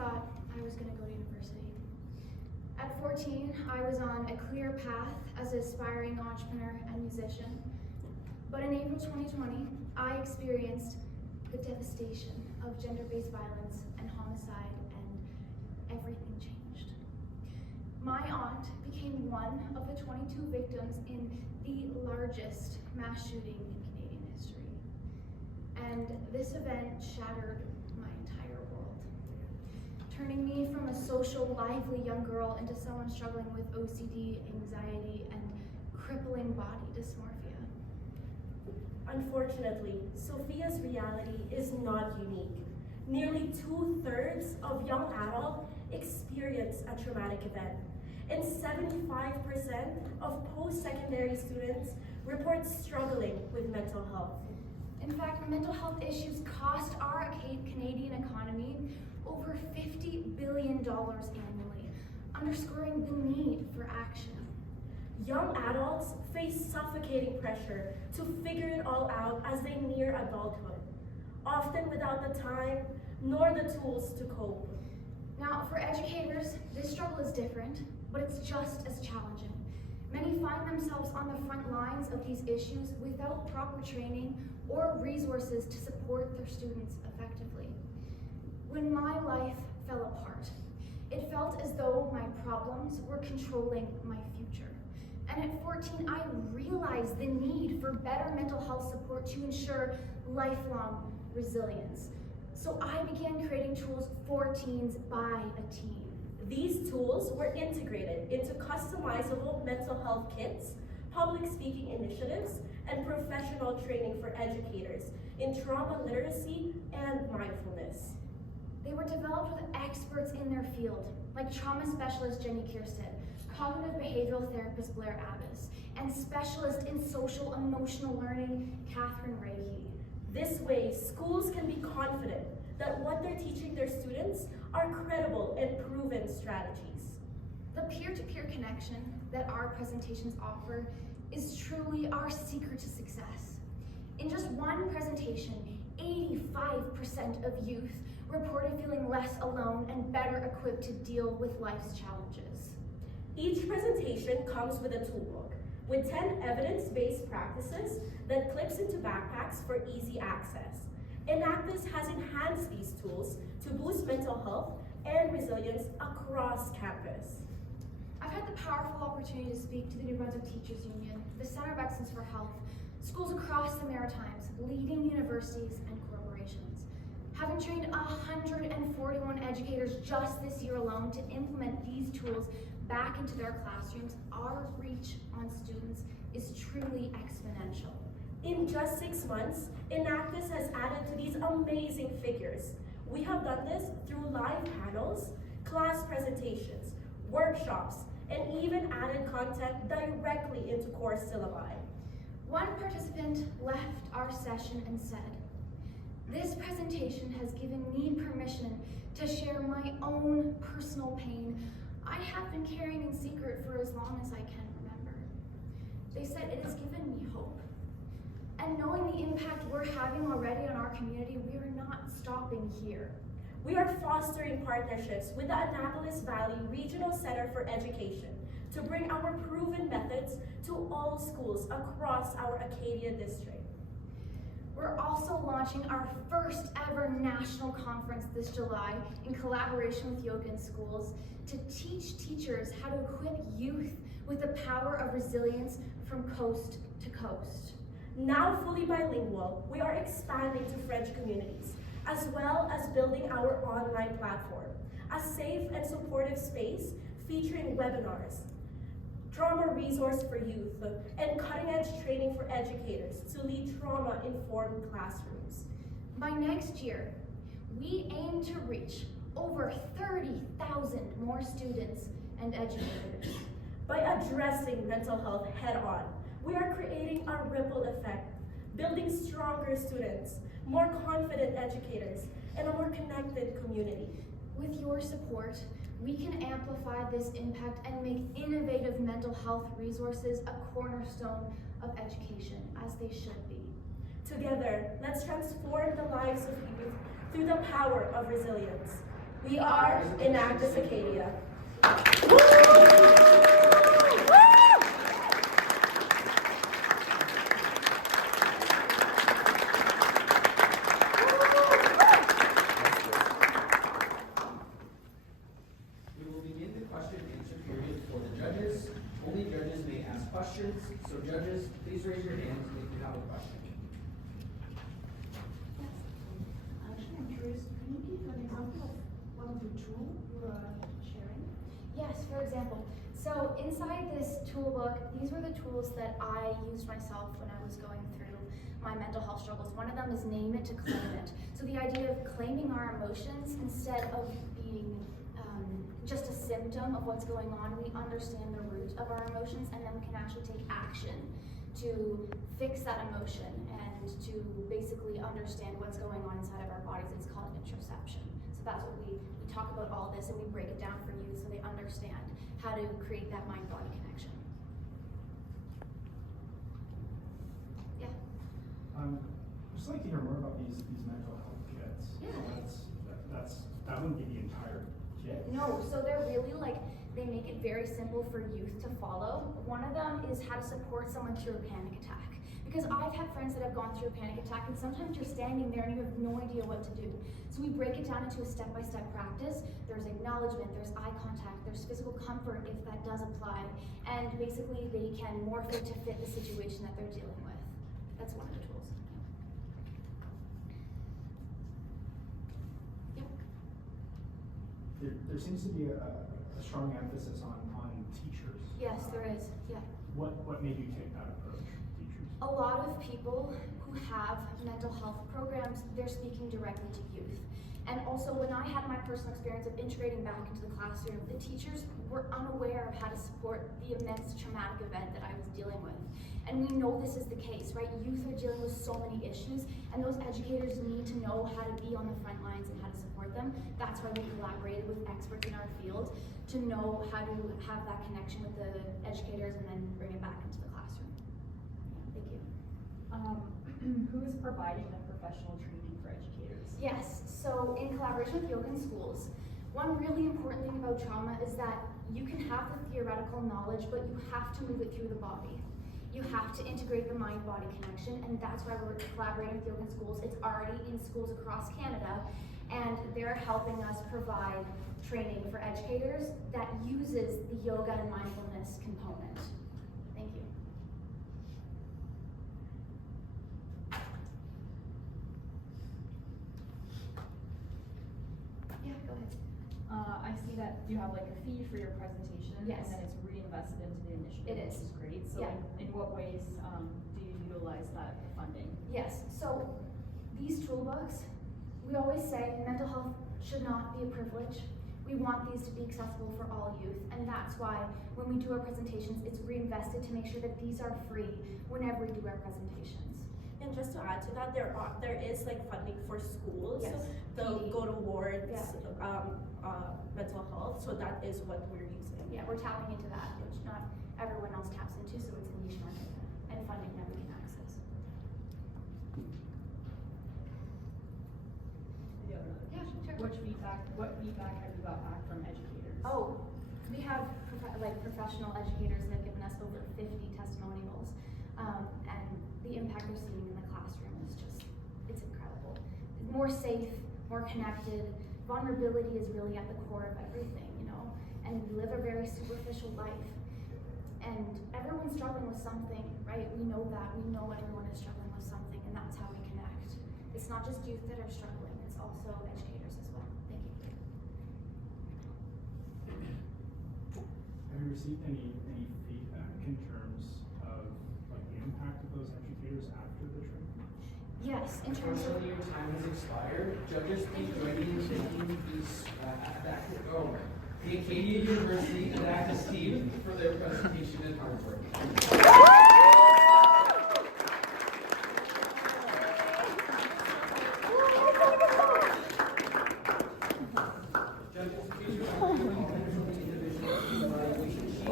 thought I was going to go to university. At 14, I was on a clear path as an aspiring entrepreneur and musician. But in April 2020, I experienced the devastation of gender-based violence and homicide, and everything changed. My aunt became one of the 22 victims in the largest mass shooting in Canadian history. And this event shattered my entire world, turning me from a social, lively young girl into someone struggling with OCD, anxiety, and crippling body dysmorphia. Unfortunately, Sophia's reality is not unique. Nearly 2/3 of young adults experience a traumatic event, and 75% of post-secondary students report struggling with mental health. In fact, mental health issues cost our Canadian economy over $50 billion annually, underscoring the need for action. Young adults face suffocating pressure to figure it all out as they near adulthood, often without the time nor the tools to cope. Now, for educators, this struggle is different, but it's just as challenging. Many find themselves on the front lines of these issues without proper training or resources to support their students effectively. When my life fell apart, it felt as though my problems were controlling my future. And at 14, I realized the need for better mental health support to ensure lifelong resilience. So I began creating tools for teens by a teen. These tools were integrated into customizable mental health kits, public speaking initiatives, and professional training for educators in trauma literacy and mindfulness. They were developed with experts in their field, like trauma specialist Jenny Kierstead, cognitive behavioral therapist Blair Abbas, and specialist in social emotional learning Catherine Rahe. This way, schools can be confident that what they're teaching their students are credible and proven strategies. The peer-to-peer connection that our presentations offer is truly our secret to success. In just one presentation, 85% of youth reported feeling less alone and better equipped to deal with life's challenges. Each presentation comes with a toolbook with 10 evidence-based practices that clips into backpacks for easy access. Enactus has enhanced these tools to boost mental health and resilience across campus. I've had the powerful opportunity to speak to the New Brunswick Teachers Union, the Center of Excellence for Health, schools across the Maritimes, leading universities and corporations. Having trained 141 educators just this year alone to implement these tools back into their classrooms, our reach on students is truly exponential. In just 6 months, Enactus has added to these amazing figures. We have done this through live panels, class presentations, workshops, and even added content directly into course syllabi. One participant left our session and said, "This presentation has given me permission to share my own personal pain I have been carrying in secret for as long as I can remember." They said it has given me hope. And knowing the impact we're having already on our community, we are not stopping here. We are fostering partnerships with the Annapolis Valley Regional Center for Education to bring our proven methods to all schools across our Acadia district. We're also launching our first ever national conference this July in collaboration with Yoga in Schools to teach teachers how to equip youth with the power of resilience from coast to coast. Now fully bilingual, we are expanding to French communities, as well as building our online platform, a safe and supportive space featuring webinars, trauma resource for youth, and cutting-edge training for educators to lead trauma-informed classrooms. By next year, we aim to reach over 30,000 more students and educators. By addressing mental health head-on, we are creating a ripple effect, building stronger students, more confident educators, and a more connected community. With your support, we can amplify this impact and make innovative mental health resources a cornerstone of education, as they should be. Together, let's transform the lives of youth through the power of resilience. We are Enactus Acadia. We will begin the question and answer period for the judges. Only judges may ask questions, so judges, please raise your hands if you have a question. Actually, I'm curious, can you give an example of one of the tools you are sharing? Yes, for example. So inside this tool book, these were the tools that I used myself when I was going through my mental health struggles. One of them is name it to claim it. So the idea of claiming our emotions instead of being just a symptom of what's going on, we understand the root of our emotions and then we can actually take action to fix that emotion and to basically understand what's going on inside of our bodies. It's called introception. So that's what we talk about all this and we break it down for you so they understand how to create that mind-body connection. Yeah. Just like to hear more about these mental health kits. Yeah. So that wouldn't be the entire kit. No, so they're really they make it very simple for youth to follow. One of them is how to support someone through a panic attack. Because I've had friends that have gone through a panic attack and sometimes you're standing there and you have no idea what to do. So we break it down into a step-by-step practice. There's acknowledgement, there's eye contact, there's physical comfort if that does apply. And basically they can morph it to fit the situation that they're dealing with. That's one of the tools. Yep. There seems to be a strong emphasis on teachers. Yes, there is, yeah. What made you take that approach, teachers? A lot of people who have mental health programs, they're speaking directly to youth. And also when I had my personal experience of integrating back into the classroom, the teachers were unaware of how to support the immense traumatic event that I was dealing with. And we know this is the case, right? Youth are dealing with so many issues and those educators need to know how to be on the front lines and how to support them. That's why we collaborated with experts in our field to know how to have that connection with the educators and then bring it back into the classroom. Thank you. Who is providing the professional training for educators? Yes, so in collaboration with Yoga in Schools, one really important thing about trauma is that you can have the theoretical knowledge, but you have to move it through the body. You have to integrate the mind-body connection, and that's why we're collaborating with Yoga in Schools. It's already in schools across Canada, and they're helping us provide training for educators that uses the yoga and mindfulness component. Thank you. Yeah, go ahead. I see that you have like a fee for your presentation. Yes. And then it's reinvested into the initiative, It is. which is great. So Yeah. in what ways do you utilize that funding? Yes, so these toolbooks, we always say mental health should not be a privilege. We want these to be accessible for all youth, and that's why when we do our presentations, it's reinvested to make sure that these are free whenever we do our presentations. And just to add to that, there is like funding for schools. Yes. They'll PD. go towards Yeah. mental health, so that is what we're using. Yeah, we're tapping into that, which not everyone else taps into, so it's a niche market and funding that we can access. Yeah, another Yeah, question. sure. What feedback have you got back from educators? Oh, we have professional educators that have given us over 50 testimonials, and the impact they're seeing in the classroom is just, it's incredible. More safe, more connected. Vulnerability is really at the core of everything, you know, and we live a very superficial life. And everyone's struggling with something, right? We know that. We know everyone is struggling with something, and that's how we connect. It's not just youth that are struggling, it's also educators as well. Thank you. Have you received any feedback in terms of like the impact of those educators after the training? Yes, in terms of, Unfortunately, your time has expired. Judges, please join me in thanking the Acadia University Enactus team for their presentation and hard work.